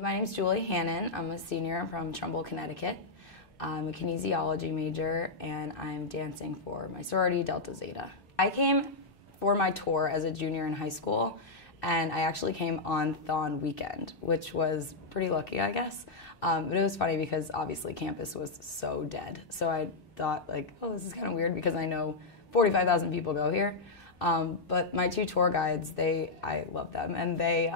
My name's Julie Hannan. I'm a senior from Trumbull, Connecticut. I'm a kinesiology major, and I'm dancing for my sorority, Delta Zeta. I came for my tour as a junior in high school, and I actually came on THON weekend, which was pretty lucky, I guess. But it was funny because obviously campus was so dead. So I thought, like, oh, this is kind of weird because I know 45,000 people go here. But my two tour guides, I love them, and they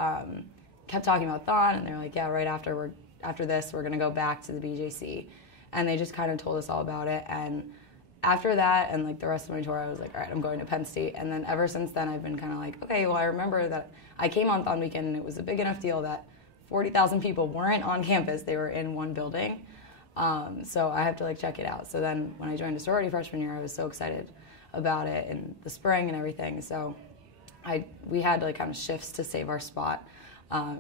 kept talking about THON, and they're like, yeah, right after this, we're gonna go back to the BJC. And they just kind of told us all about it. And after that, and like the rest of my tour, I was like, all right, I'm going to Penn State. And then ever since then, I've been kind of like, okay, well, I remember that I came on THON weekend, and it was a big enough deal that 40,000 people weren't on campus. They were in one building. So I have to like check it out. So then when I joined a sorority freshman year, I was so excited about it in the spring and everything. So we had like kind of shifts to save our spot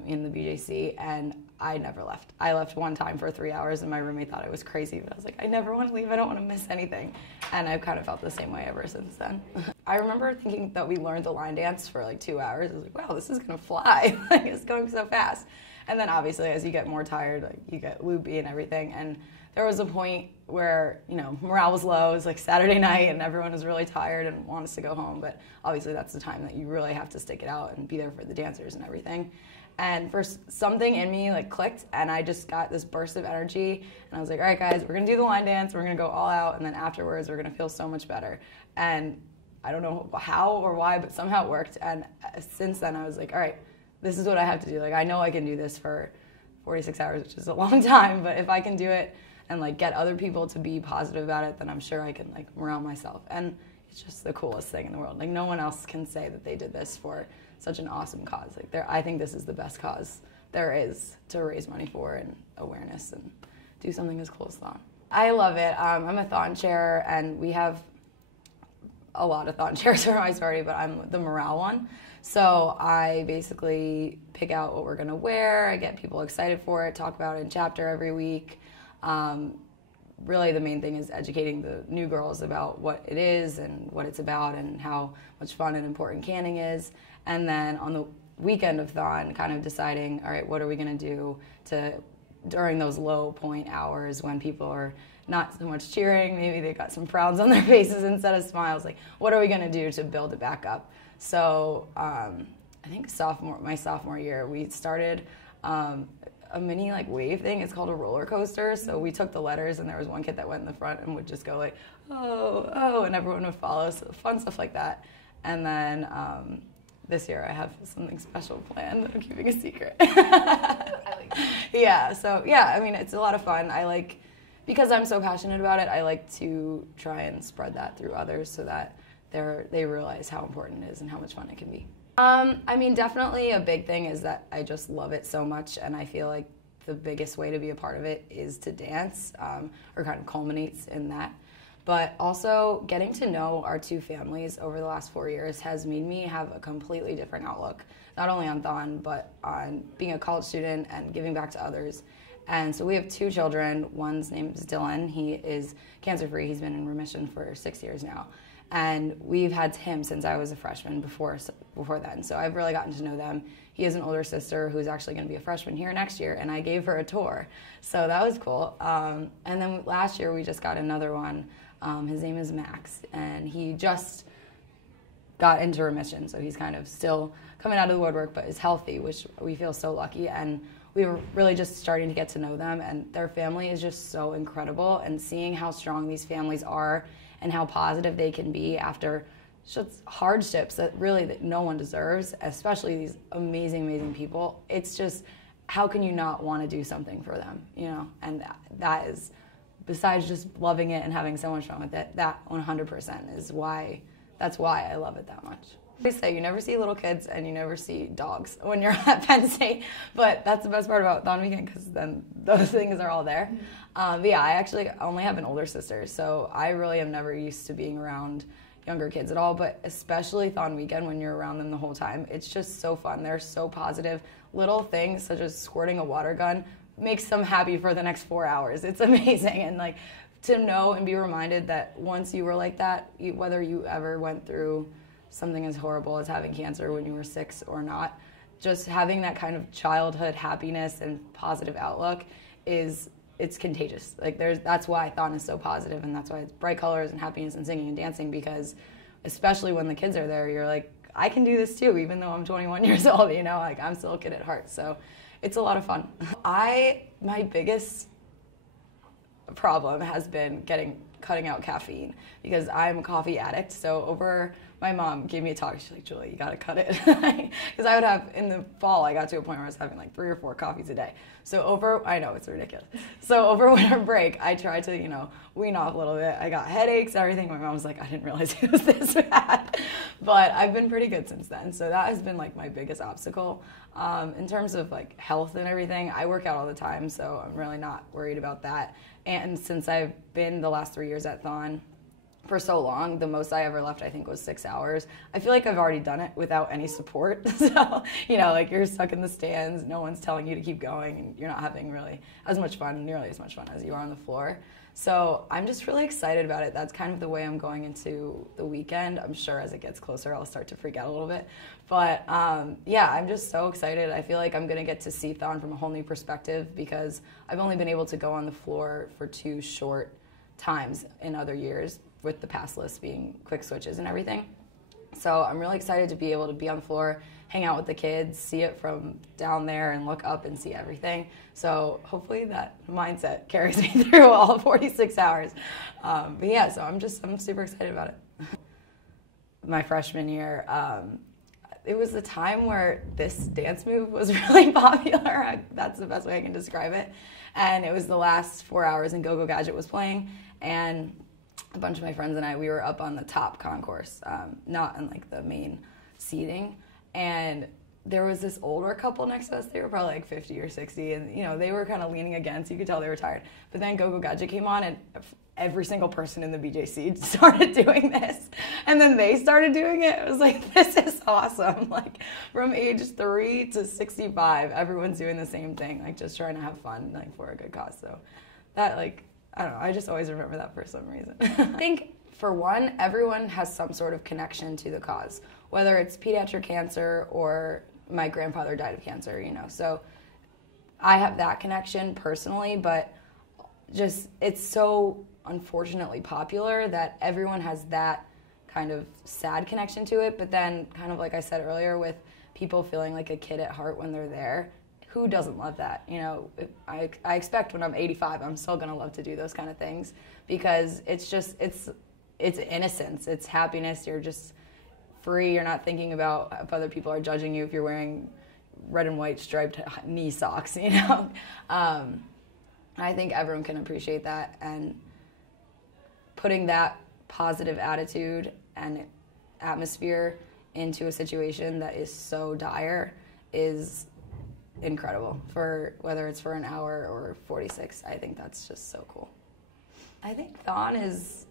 in the BJC, and I never left. I left one time for 3 hours, and my roommate thought I was crazy, but I was like, I never want to leave. I don't want to miss anything. And I've kind of felt the same way ever since then. I remember thinking that we learned the line dance for like 2 hours. I was like, wow, this is going to fly. Like, it's going so fast. And then obviously as you get more tired, like, you get loopy and everything. And there was a point where, you know, morale was low. It was like Saturday night, and everyone was really tired and wanted us to go home. But obviously that's the time that you really have to stick it out and be there for the dancers and everything. And for something in me like clicked, and I just got this burst of energy, and I was like, all right guys, we're gonna do the line dance, we're gonna go all out, and then afterwards we're gonna feel so much better. And I don't know how or why, but somehow it worked. And since then I was like, all right, this is what I have to do. Like, I know I can do this for 46 hours, which is a long time, but if I can do it and like get other people to be positive about it, then I'm sure I can like morale myself. And it's just the coolest thing in the world. Like, no one else can say that they did this for such an awesome cause. Like, I think this is the best cause there is to raise money for, and awareness, and do something as cool as THON. I love it. I'm a THON chair, and we have a lot of THON chairs for my sorority, but I'm the morale one. So I basically pick out what we're gonna wear. I get people excited for it, talk about it in chapter every week. Really the main thing is educating the new girls about what it is and what it's about and how much fun and important canning is. And then on the weekend of THON, kind of deciding, all right, what are we gonna do during those low point hours when people are not so much cheering, maybe they got some frowns on their faces instead of smiles, like, what are we gonna do to build it back up? So I think my sophomore year, we started a mini like wave thing. It's called a roller coaster. So we took the letters, and there was one kid that went in the front and would just go like, oh, oh, and everyone would follow. So fun stuff like that. And then this year I have something special planned that I'm keeping a secret. I like that. Yeah, so yeah, I mean, it's a lot of fun. Because I'm so passionate about it, I like to try and spread that through others so that they realize how important it is and how much fun it can be. I mean, definitely a big thing is that I just love it so much, and I feel like the biggest way to be a part of it is to dance, or kind of culminates in that. But also getting to know our two families over the last 4 years has made me have a completely different outlook, not only on THON, but on being a college student and giving back to others. And so we have two children. One's name is Dylan. He is cancer-free. He's been in remission for 6 years now. And we've had him since I was a freshman before then. So I've really gotten to know them. He has an older sister who's actually going to be a freshman here next year, and I gave her a tour. So that was cool. And then last year we just got another one. His name is Max, and he just got into remission. So he's kind of still coming out of the woodwork, but is healthy, which we feel so lucky. And we were really just starting to get to know them, and their family is just so incredible. And seeing how strong these families are and how positive they can be after just hardships that no one deserves, especially these amazing, amazing people. It's just, how can you not want to do something for them, you know? And that is, besides just loving it and having so much fun with it, that 100% is that's why I love it that much. They say you never see little kids and you never see dogs when you're at Penn State, but that's the best part about THON weekend, because then those things are all there. But yeah, I actually only have an older sister, so I really am never used to being around younger kids at all, but especially THON weekend when you're around them the whole time. It's just so fun. They're so positive. Little things such as squirting a water gun makes them happy for the next 4 hours. It's amazing. And like, to know and be reminded that once you were like that, whether you ever went through something as horrible as having cancer when you were 6 or not, just having that kind of childhood happiness and positive outlook it's contagious. Like that's why THON is so positive, and that's why it's bright colors and happiness and singing and dancing, because especially when the kids are there, you're like, I can do this too, even though I'm 21 years old, you know, like I'm still a kid at heart. So it's a lot of fun. My biggest problem has been cutting out caffeine, because I'm a coffee addict. So my mom gave me a talk. She's like, Julie, you gotta cut it. Because I would have, in the fall, I got to a point where I was having like 3 or 4 coffees a day. So I know, it's ridiculous. So over winter break, I tried to, you know, wean off a little bit. I got headaches, everything. My mom was like, I didn't realize it was this bad. But I've been pretty good since then. So that has been like my biggest obstacle. In terms of like health and everything, I work out all the time, so I'm really not worried about that. And since I've been the last 3 years at THON for so long, the most I ever left, I think, was 6 hours. I feel like I've already done it without any support. So, you know, like you're stuck in the stands, no one's telling you to keep going, and you're not having really nearly as much fun as you are on the floor. So I'm just really excited about it. That's kind of the way I'm going into the weekend. I'm sure as it gets closer, I'll start to freak out a little bit. But yeah, I'm just so excited. I feel like I'm going to get to see THON from a whole new perspective, because I've only been able to go on the floor for 2 short times in other years, with the pass list being quick switches and everything. So I'm really excited to be able to be on the floor, hang out with the kids, see it from down there, and look up and see everything. So hopefully that mindset carries me through all 46 hours. But yeah, so I'm super excited about it. My freshman year, it was the time where this dance move was really popular. That's the best way I can describe it. And it was the last 4 hours, and Go-Go Gadget was playing, and a bunch of my friends and I, we were up on the top concourse, not in like the main seating, and there was this older couple next to us. They were probably like 50 or 60, and you know, they were kind of leaning against. You could tell they were tired. But then Go-Go Gadget came on, and every single person in the BJC started doing this, and then they started doing it. It was like, this is awesome. Like from age 3 to 65, everyone's doing the same thing, like just trying to have fun, like for a good cause. So that, like, I don't know, I just always remember that for some reason. I think, for one, everyone has some sort of connection to the cause, whether it's pediatric cancer or my grandfather died of cancer, you know. So I have that connection personally, but just it's so unfortunately popular that everyone has that kind of sad connection to it. But then, kind of like I said earlier, with people feeling like a kid at heart when they're there, who doesn't love that? You know, I expect when I'm 85, I'm still gonna love to do those kind of things, because it's just, it's innocence, it's happiness. You're just free. You're not thinking about if other people are judging you if you're wearing red and white striped knee socks, you know. I think everyone can appreciate that, and putting that positive attitude and atmosphere into a situation that is so dire is incredible, for whether it's for an hour or 46. I think that's just so cool. I think THON is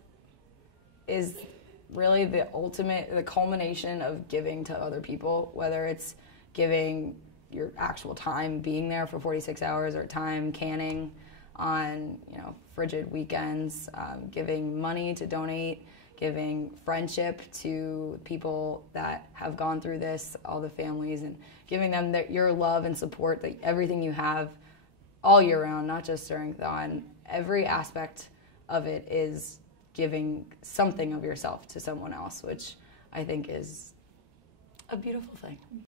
really the culmination of giving to other people, whether it's giving your actual time being there for 46 hours or time canning on, you know, frigid weekends, giving money to donate, giving friendship to people that have gone through this, all the families, and giving them your love and support, that everything you have all year round, not just during THON. Every aspect of it is giving something of yourself to someone else, which I think is a beautiful thing.